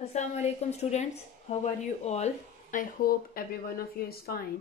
Assalamu alaikum students, how are you all? I hope every one of you is fine.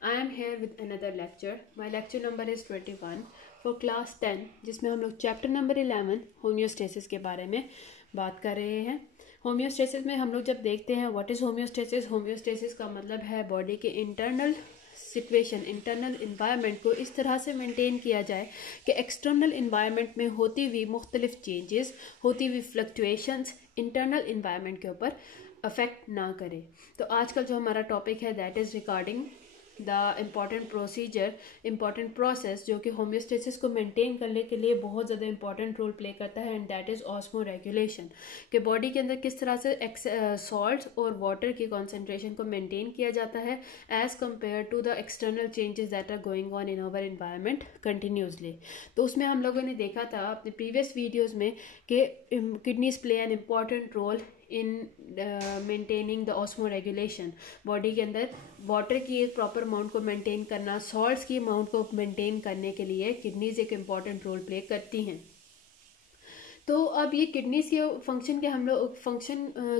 I am here with another lecture. My lecture number is 21 for class 10 जिसमें हम लोग chapter number 11 homeostasis के बारे में बात कर रहे हैं। होम्योस्टेसिस में हम लोग जब देखते हैं व्हाट इज़ होम्योस्टेसिस, होम्योस्टेसिस का मतलब है बॉडी के इंटरनल सिचुएशन, इंटरनल इन्वायरमेंट को इस तरह से मेंटेन किया जाए कि एक्सटर्नल इन्वायरमेंट में होती हुई मुख्तलिफ चेंजेस, होती हुई फ्लक्चुएशंस इंटरनल इन्वायरमेंट के ऊपर अफेक्ट ना करे। तो आजकल जो हमारा टॉपिक है that is regarding the important procedure, important process जो कि होम्योस्टेसिस को मेंटेन करने के लिए बहुत ज़्यादा इंपॉर्टेंट रोल प्ले करता है, and that is osmo regulation. कि बॉडी के अंदर किस तरह से सॉल्ट और वाटर की कॉन्सेंट्रेशन को मेंटेन किया जाता है as compare to the external changes that are going on in our environment continuously. तो उसमें हम लोगों ने देखा था अपने प्रीवियस वीडियोज़ में कि kidneys play an important role in maintaining the osmoregulation. Body के अंदर वाटर की एक प्रॉपर अमाउंट को मेंटेन करना, सॉल्ट्स की अमाउंट को मेंटेन करने के लिए किडनीज एक इम्पॉर्टेंट रोल प्ले करती हैं। तो अब ये किडनीज के फंक्शन के हम लोग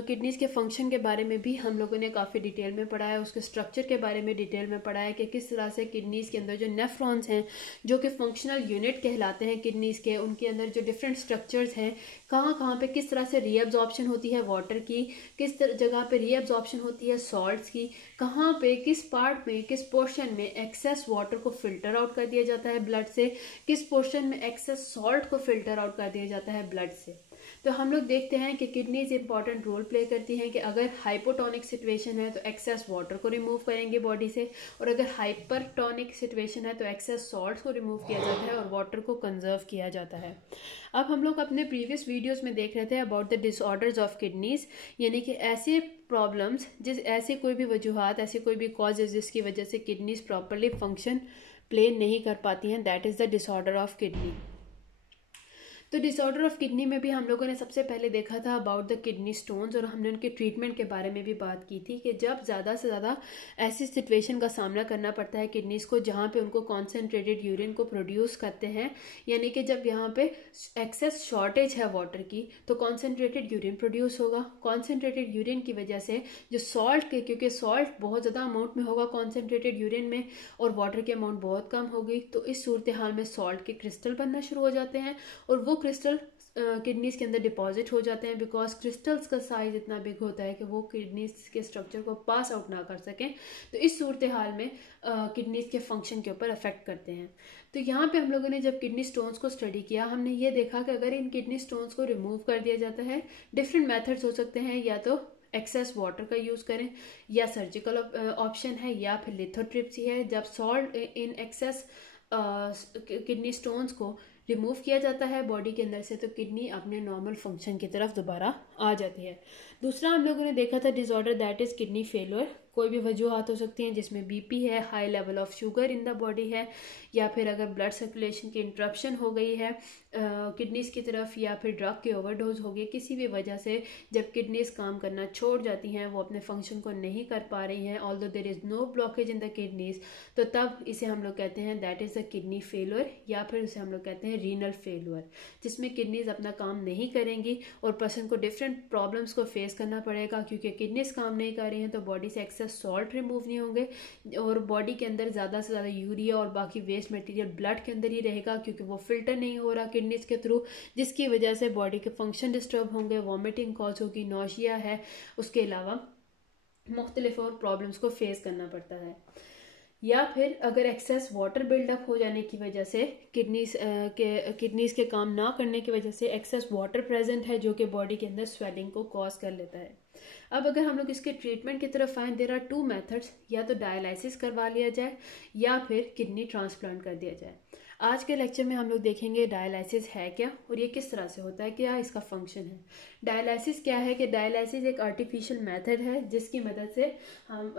किडनीज के फंक्शन के बारे में भी हम लोगों ने काफ़ी डिटेल में पढ़ा है, उसके स्ट्रक्चर के बारे में डिटेल में पढ़ा है कि किस तरह से किडनीज के अंदर जो नेफ्रॉन्स हैं जो कि फंक्शनल यूनिट कहलाते हैं किडनीज के, उनके अंदर जो डिफरेंट स्ट्रक्चर्स हैं, कहाँ कहाँ पे किस तरह से रीअब्जॉर्प्शन होती है वाटर की, किस जगह पे रीअब्जॉर्प्शन होती है सॉल्ट्स की, कहाँ पे किस पार्ट में किस पोर्शन में एक्सेस वाटर को फिल्टर आउट कर दिया जाता है ब्लड से, किस पोर्शन में एक्सेस सॉल्ट को फिल्टर आउट कर दिया जाता है ब्लड से। तो हम लोग देखते हैं कि किडनीज इंपॉर्टेंट रोल प्ले करती हैं कि अगर हाइपोटोनिक सिचुएशन है तो एक्सेस वाटर को रिमूव करेंगे बॉडी से, और अगर हाइपरटोनिक सिचुएशन है तो एक्सेस सॉल्ट को रिमूव किया जाता है और वाटर को कंजर्व किया जाता है। अब हम लोग अपने प्रीवियस वीडियोस में देख रहे थे about the disorders of kidneys, यानी कि ऐसे प्रॉब्लम्स ऐसे कोई भी वजूहात, ऐसे कोई भी कॉजेज जिसकी वजह से किडनीज प्रॉपरली फंक्शन प्ले नहीं कर पाती हैं, that is the disorder of kidney. तो डिसऑर्डर ऑफ किडनी में भी हम लोगों ने सबसे पहले देखा था अबाउट द किडनी स्टोन्स, और हमने उनके ट्रीटमेंट के बारे में भी बात की थी कि जब ज़्यादा से ज़्यादा ऐसी सिचुएशन का सामना करना पड़ता है किडनीज को जहाँ पे उनको कॉन्सेंट्रेटेड यूरिन को प्रोड्यूस करते हैं, यानी कि जब यहाँ पे एक्सेस शॉर्टेज है वाटर की तो कॉन्सेंट्रेटेड यूरिन प्रोड्यूस होगा। कॉन्सेंट्रेटेड यूरिन की वजह से जो सॉल्ट के, क्योंकि सॉल्ट बहुत ज़्यादा अमाउंट में होगा कॉन्सेंट्रेटेड यूरिन में और वाटर की अमाउंट बहुत कम होगी, तो इस सूरत हाल में सॉल्ट के क्रिस्टल बनना शुरू हो जाते हैं और वो क्रिस्टल किडनीज के अंदर डिपॉजिट हो जाते हैं, बिकॉज क्रिस्टल्स का साइज इतना बिग होता है कि वो किडनीज के स्ट्रक्चर को पास आउट ना कर सकें। तो इस सूरत हाल में किडनीज के फंक्शन के ऊपर अफेक्ट करते हैं। तो यहाँ पे हम लोगों ने जब किडनी स्टोन्स को स्टडी किया, हमने ये देखा कि अगर इन किडनी स्टोन्स को रिमूव कर दिया जाता है, डिफरेंट मेथड्स हो सकते हैं, या तो एक्सेस वाटर का यूज़ करें, या सर्जिकल ऑप्शन है, या फिर लिथोट्रिप्सी है। जब salt in excess kidney stones को रिमूव किया जाता है बॉडी के अंदर से तो किडनी अपने नॉर्मल फंक्शन की तरफ दोबारा आ जाती है। दूसरा हम लोगों ने देखा था disorder that is kidney failure. कोई भी वजूहत हो सकती हैं जिसमें बीपी है, high level of sugar in the body है, या फिर अगर ब्लड सर्कुलेशन की इंटरप्शन हो गई है किडनीज की तरफ, या फिर ड्रग की ओवरडोज हो गई, किसी भी वजह से जब किडनीज काम करना छोड़ जाती हैं, वो अपने फंक्शन को नहीं कर पा रही हैं, although there is no blockage in the kidneys, तो तब इसे हम लोग कहते हैं that is the kidney failure, या फिर इसे हम लोग कहते हैं रीनल फेलियर, जिसमें किडनीज अपना काम नहीं करेंगी और पर्सन को डिफरेंट प्रॉब्लम्स को फेस करना पड़ेगा, क्योंकि किडनीज काम नहीं कर रही हैं तो बॉडी से एक्सेस सॉल्ट रिमूव नहीं होंगे और बॉडी के अंदर ज़्यादा से ज़्यादा यूरिया और बाकी वेस्ट मटेरियल ब्लड के अंदर ही रहेगा, क्योंकि वो फिल्टर नहीं हो रहा किडनीज के थ्रू, जिसकी वजह से बॉडी के फंक्शन डिस्टर्ब होंगे, वॉमिटिंग कॉज होगी, नौशिया है, उसके अलावा मुख्तलिफ और प्रॉब्लम्स को फेस करना पड़ता है। या फिर अगर एक्सेस वाटर बिल्डअप हो जाने की वजह से किडनीज के काम ना करने की वजह से एक्सेस वाटर प्रेजेंट है जो कि बॉडी के अंदर स्वेलिंग को कॉज कर लेता है। अब अगर हम लोग इसके ट्रीटमेंट की तरफ आए, देयर आर टू मेथड्स, या तो डायलिसिस करवा लिया जाए या फिर किडनी ट्रांसप्लांट कर दिया जाए। आज के लेक्चर में हम लोग देखेंगे डायलिसिस है क्या और ये किस तरह से होता है, क्या इसका फंक्शन है। डायलिसिस क्या है कि डायलिसिस एक आर्टिफिशियल मेथड है जिसकी मदद से हम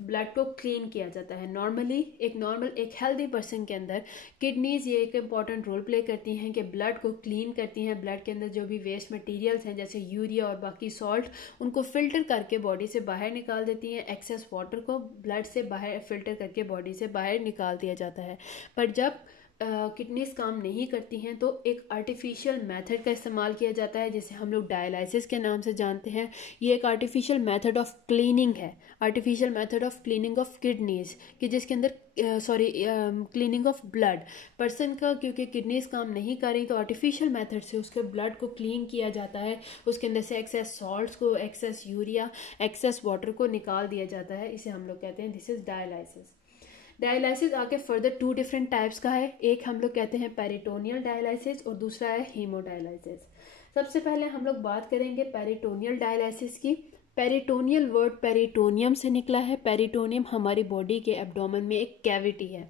ब्लड को क्लीन किया जाता है। नॉर्मली एक हेल्दी पर्सन के अंदर किडनीज ये एक इम्पॉर्टेंट रोल प्ले करती हैं कि ब्लड को क्लीन करती हैं, ब्लड के अंदर जो भी वेस्ट मटेरियल्स हैं जैसे यूरिया और बाकी सॉल्ट, उनको फिल्टर करके बॉडी से बाहर निकाल देती हैं, एक्सेस वाटर को ब्लड से बाहर फिल्टर करके बॉडी से बाहर निकाल दिया जाता है। पर जब किडनीज काम नहीं करती हैं तो एक आर्टिफिशियल मेथड का इस्तेमाल किया जाता है जिसे हम लोग डायलिसिस के नाम से जानते हैं। ये एक आर्टिफिशियल मेथड ऑफ क्लीनिंग है, artificial method of cleaning of kidneys, कि जिसके अंदर क्लीनिंग ऑफ ब्लड पर्सन का, क्योंकि किडनीज काम नहीं कर रही तो आर्टिफिशियल मेथड से उसके ब्लड को क्लीन किया जाता है, उसके अंदर से एक्सेस सॉल्ट्स को, एक्सेस यूरिया, एक्सेस वाटर को निकाल दिया जाता है। इसे हम लोग कहते हैं दिस इज डायलिसिस। डायलिसिस आके फर्दर 2 डिफरेंट टाइप्स का है। एक हम लोग कहते हैं पेरिटोनियल डायलिसिस और दूसरा है हीमोडायलिसिस। सबसे पहले हम लोग बात करेंगे पेरिटोनियल डायलिसिस की। पेरिटोनियल वर्ड पेरिटोनियम से निकला है। पेरिटोनियम हमारी बॉडी के एब्डोमेन में एक कैविटी है,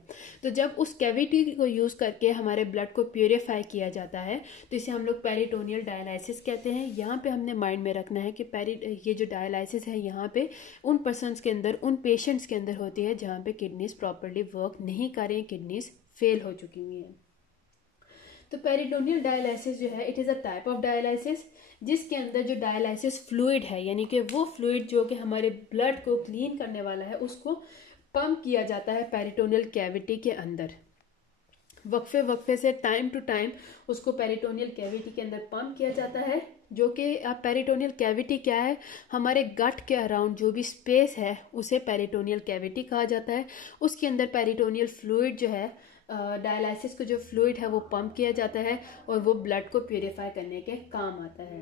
तो जब उस कैविटी को यूज करके हमारे ब्लड को प्यूरिफाई किया जाता है तो इसे हम लोग पेरिटोनियल डायलिसिस कहते हैं। यहाँ पे हमने माइंड में रखना है कि ये जो डायलिसिस है यहाँ पे उन पर्सनस के अंदर, उन पेशेंट्स के अंदर होती है जहाँ पे किडनीज प्रॉपरली वर्क नहीं कर रही, किडनीज फेल हो चुकी हुई हैं। तो पेरिटोनियल डायलिसिस जो है it is a type of dialysis जिसके अंदर जो डायलिसिस फ्लूइड है, यानी कि वो फ्लूइड जो कि हमारे ब्लड को क्लीन करने वाला है, उसको पंप किया जाता है पेरिटोनियल कैविटी के अंदर। वक्फे वक्फे से टाइम टू टाइम उसको पेरिटोनियल कैविटी के अंदर पंप किया जाता है, जो कि पेरिटोनियल कैविटी क्या है, हमारे गट के अराउंड जो भी स्पेस है उसे पेरिटोनियल कैविटी कहा जाता है। उसके अंदर पेरिटोनियल फ्लूइड जो है, डायलिसिस का जो फ्लूइड है वो पंप किया जाता है और वो ब्लड को प्यूरिफाई करने के काम आता है।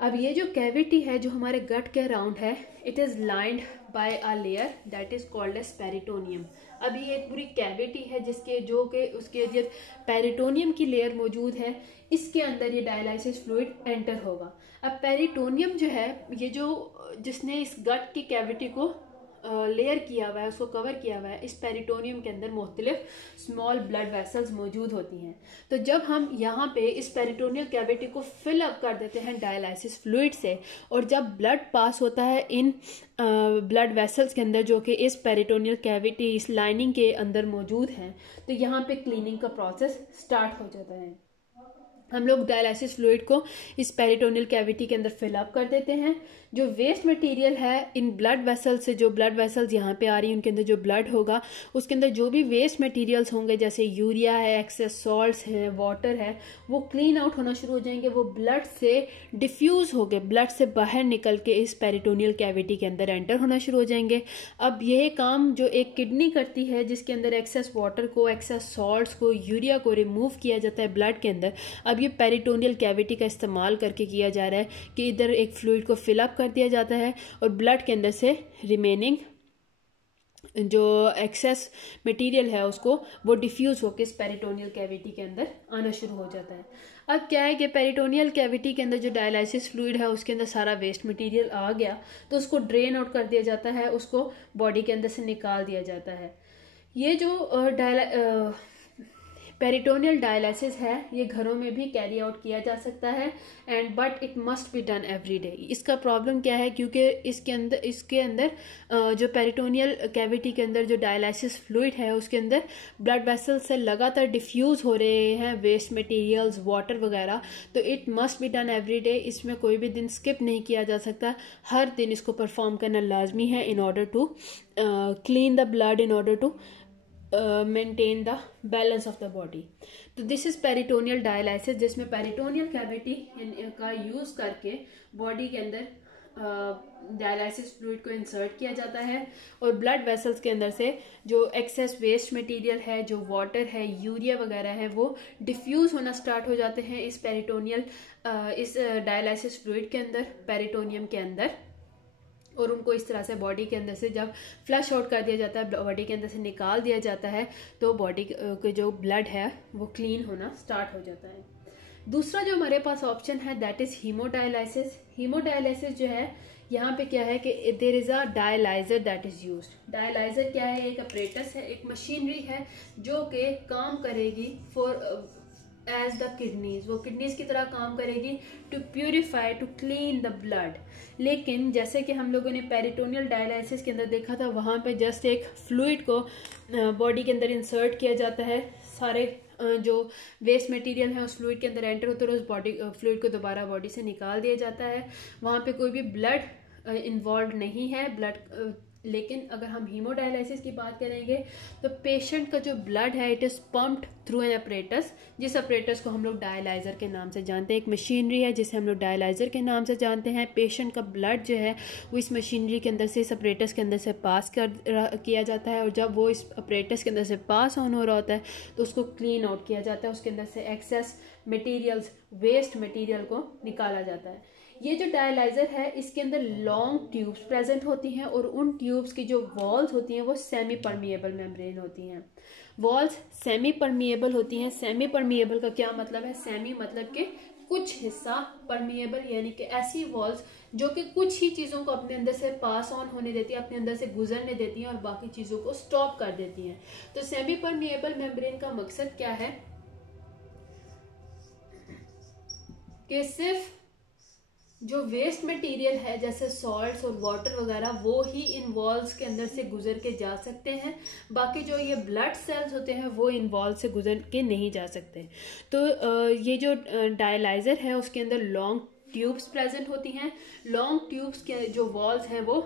अब ये जो कैविटी है जो हमारे गट के अराउंड है, it is lined by a layer that is called as peritoneum. अब ये एक पूरी कैविटी है जिसके जो कि उसके जो पेरिटोनियम की लेयर मौजूद है, इसके अंदर ये डायलिसिस फ्लूइड एंटर होगा। अब पेरिटोनियम जो है, ये जो जिसने इस गट की कैविटी को लेयर किया हुआ है, उसको कवर किया हुआ है, इस पेरिटोनियम के अंदर मुख्तलिफ स्मॉल ब्लड वेसल्स मौजूद होती हैं। तो जब हम यहाँ पे इस पेरिटोनियल कैविटी को फिल अप कर देते हैं डायलिसिस फ्लूइड से, और जब ब्लड पास होता है इन ब्लड वेसल्स के अंदर जो कि इस पेरिटोनियल कैविटी, इस लाइनिंग के अंदर मौजूद हैं, तो यहाँ पे क्लीनिंग का प्रोसेस स्टार्ट हो जाता है। हम लोग डायलिसिस फ्लूइड को इस पेरिटोनियल कैविटी के अंदर फिल अप कर देते हैं। जो वेस्ट मटेरियल है इन ब्लड वेसल्स से, जो ब्लड वेसल्स यहाँ पे आ रही हैं उनके अंदर जो ब्लड होगा उसके अंदर जो भी वेस्ट मटेरियल्स होंगे, जैसे यूरिया है, एक्सेस सॉल्ट्स हैं, वाटर है, वो क्लीन आउट होना शुरू हो जाएंगे। वो ब्लड से डिफ्यूज हो गए, ब्लड से बाहर निकल के इस पेरिटोनियल कैविटी के अंदर एंटर होना शुरू हो जाएंगे। अब यह काम जो एक किडनी करती है, जिसके अंदर एक्सेस वाटर को, एक्सेस सॉल्ट्स को, यूरिया को रिमूव किया जाता है ब्लड के अंदर, अब ये पेरिटोनियल कैविटी का इस्तेमाल करके किया जा रहा है कि इधर एक फ्लूइड को फिल अप कर दिया जाता है और ब्लड के अंदर से रिमेनिंग जो एक्सेस मटेरियल है उसको वो डिफ्यूज होकर इस पेरिटोनियल कैविटी के अंदर आना शुरू हो जाता है। अब क्या है कि पेरिटोनियल कैविटी के अंदर जो डायलिसिस फ्लूइड है उसके अंदर सारा वेस्ट मटेरियल आ गया, तो उसको ड्रेन आउट कर दिया जाता है, उसको बॉडी के अंदर से निकाल दिया जाता है। ये जो पेरिटोनियल डायलिसिस है ये घरों में भी कैरी आउट किया जा सकता है, and but it must be done every day. इसका प्रॉब्लम क्या है, क्योंकि इसके अंदर जो पेरिटोनियल कैविटी के अंदर जो डायलिसिस फ्लूइड है उसके अंदर ब्लड वेसल से लगातार डिफ्यूज हो रहे हैं वेस्ट मटेरियल्स, वाटर वगैरह, तो it must be done every day. इसमें कोई भी दिन स्किप नहीं किया जा सकता, हर दिन इसको परफॉर्म करना लाजमी है in order to clean the blood, in order to maintain the balance of the body. तो दिस इज पेरिटोनियल डायलिसिस, जिसमें पेरिटोनियल कैविटी का यूज करके बॉडी के अंदर डायलिसिस फ्लूइड को इंसर्ट किया जाता है और ब्लड वेसल्स के अंदर से जो एक्सेस वेस्ट मटेरियल है, जो वाटर है, यूरिया वगैरह है, वो डिफ्यूज होना स्टार्ट हो जाते हैं इस पेरिटोनियल इस डायलिसिस फ्लूइड के अंदर, पेरिटोनियम के अंदर, और उनको इस तरह से बॉडी के अंदर से जब फ्लश आउट कर दिया जाता है, बॉडी के अंदर से निकाल दिया जाता है, तो बॉडी के जो ब्लड है वो क्लीन होना स्टार्ट हो जाता है। दूसरा जो हमारे पास ऑप्शन है दैट इज हीमोडायलिसिस। हीमोडायलिसिस जो है, यहाँ पे क्या है कि there is a dialyser that is used. Dialyser क्या है, एक अपरेटस है, एक मशीनरी है जो कि काम करेगी फॉर एज द किडनीज, वो किडनीज की तरह काम करेगी to purify, to clean the blood. लेकिन जैसे कि हम लोगों ने पेरिटोनियल डायलिसिस के अंदर देखा था, वहाँ पे जस्ट एक फ्लूइड को बॉडी के अंदर इंसर्ट किया जाता है, सारे जो वेस्ट मटेरियल है उस फ्लूइड के अंदर एंटर होते हैं, उस बॉडी फ्लूइड को दोबारा बॉडी से निकाल दिया जाता है। वहाँ पे कोई भी ब्लड इन्वॉल्व नहीं है, ब्लड लेकिन अगर हम हीमोडायलिसिस की बात करेंगे तो पेशेंट का जो ब्लड है it is pumped through an apparatus, जिस अपरेटस को हम लोग डायलाइज़र के नाम से जानते हैं। एक मशीनरी है जिसे हम लोग डायलाइज़र के नाम से जानते हैं। पेशेंट का ब्लड जो है वो इस मशीनरी के अंदर से, इस अपरेटस के अंदर से पास किया जाता है, और जब वो इस अपरेटस के अंदर से पास ऑन हो रहा होता है तो उसको क्लीन आउट किया जाता है, उसके अंदर से एक्सेस मटेरियल्स, वेस्ट मटेरियल को निकाला जाता है। ये जो डायलाइज़र है इसके अंदर लॉन्ग ट्यूब्स प्रेजेंट होती हैं, और उन ट्यूब्स की जो वॉल्स होती हैं वो सेमी परमिएबल मेम्ब्रेन होती हैं। वॉल्स सेमी परमिएबल होती हैं। सेमी परमिएबल का क्या मतलब है? सेमी मतलब कि कुछ हिस्सा, परमिएबल यानी कि ऐसी वॉल्स जो कि कुछ ही चीज़ों को अपने अंदर से पास ऑन होने देती है, अपने अंदर से गुजरने देती हैं और बाकी चीज़ों को स्टॉप कर देती हैं। तो सेमी परमिएबल मेम्ब्रेन का मकसद क्या है कि सिर्फ जो वेस्ट मटेरियल है जैसे सॉल्ट्स और वाटर वगैरह वो ही इन वॉल्स के अंदर से गुजर के जा सकते हैं, बाकी जो ये ब्लड सेल्स होते हैं वो इन वॉल से गुजर के नहीं जा सकते। तो ये जो डायलाइज़र है उसके अंदर लॉन्ग ट्यूब्स प्रेजेंट होती हैं। लॉन्ग ट्यूब्स के जो वॉल्स हैं वो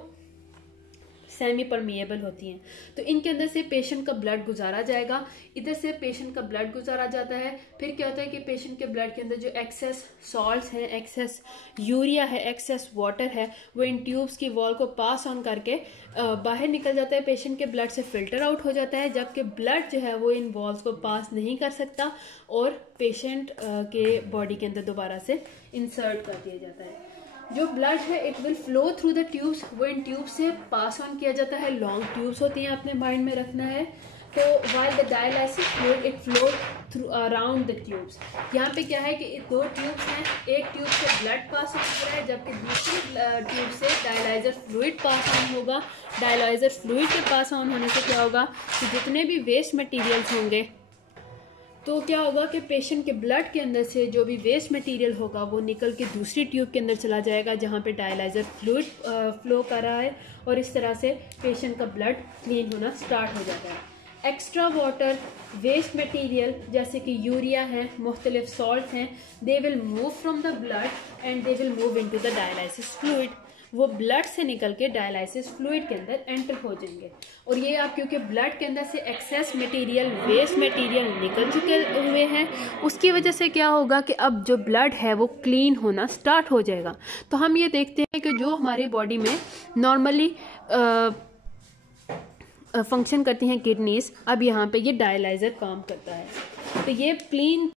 सेमी परमिएबल होती हैं। तो इनके अंदर से पेशेंट का ब्लड गुजारा जाएगा, इधर से पेशेंट का ब्लड गुजारा जाता है। फिर क्या होता है कि पेशेंट के ब्लड के अंदर जो एक्सेस सॉल्ट्स हैं, एक्सेस यूरिया है, एक्सेस वाटर है, वो इन ट्यूब्स की वॉल को पास ऑन करके बाहर निकल जाता है, पेशेंट के ब्लड से फिल्टर आउट हो जाता है, जबकि ब्लड जो है वो इन वॉल्स को पास नहीं कर सकता और पेशेंट के बॉडी के अंदर दोबारा से इंसर्ट कर दिया जाता है। जो ब्लड है it will flow through the tubes, वो इन ट्यूब से पास ऑन किया जाता है। लॉन्ग ट्यूब्स होती हैं, अपने माइंड में रखना है। तो while the dialysis fluid it flow through around the tubes. यहाँ पे क्या है कि दो ट्यूब्स हैं, एक ट्यूब से ब्लड पास ऑन हो रहा है जबकि दूसरी ट्यूब से डायलाइजर फ्लूइड पास ऑन होगा। डायलाइजर फ्लूइड के पास ऑन होने से क्या होगा कि जितने भी वेस्ट मटीरियल्स होंगे तो क्या होगा कि पेशेंट के ब्लड के अंदर से जो भी वेस्ट मटेरियल होगा वो निकल के दूसरी ट्यूब के अंदर चला जाएगा जहाँ पे डायलाइज़र फ्लूइड फ्लो कर रहा है, और इस तरह से पेशेंट का ब्लड क्लीन होना स्टार्ट हो जाता है। एक्स्ट्रा वाटर, वेस्ट मटेरियल जैसे कि यूरिया है, मुख्तलिफ सॉल्ट हैं, they will move from the blood and they will move into the dialysis fluid. वो ब्लड से निकल के डायलाइसिस फ्लूइड के अंदर एंटर हो जाएंगे। और ये आप क्योंकि ब्लड के अंदर से एक्सेस मटेरियल, वेस्ट मटेरियल निकल चुके हुए हैं, उसकी वजह से क्या होगा कि अब जो ब्लड है वो क्लीन होना स्टार्ट हो जाएगा। तो हम ये देखते हैं कि जो हमारी बॉडी में नॉर्मली फंक्शन करती हैं किडनीज, अब यहाँ पे ये डायलाइज़र काम करता है। तो ये क्लीन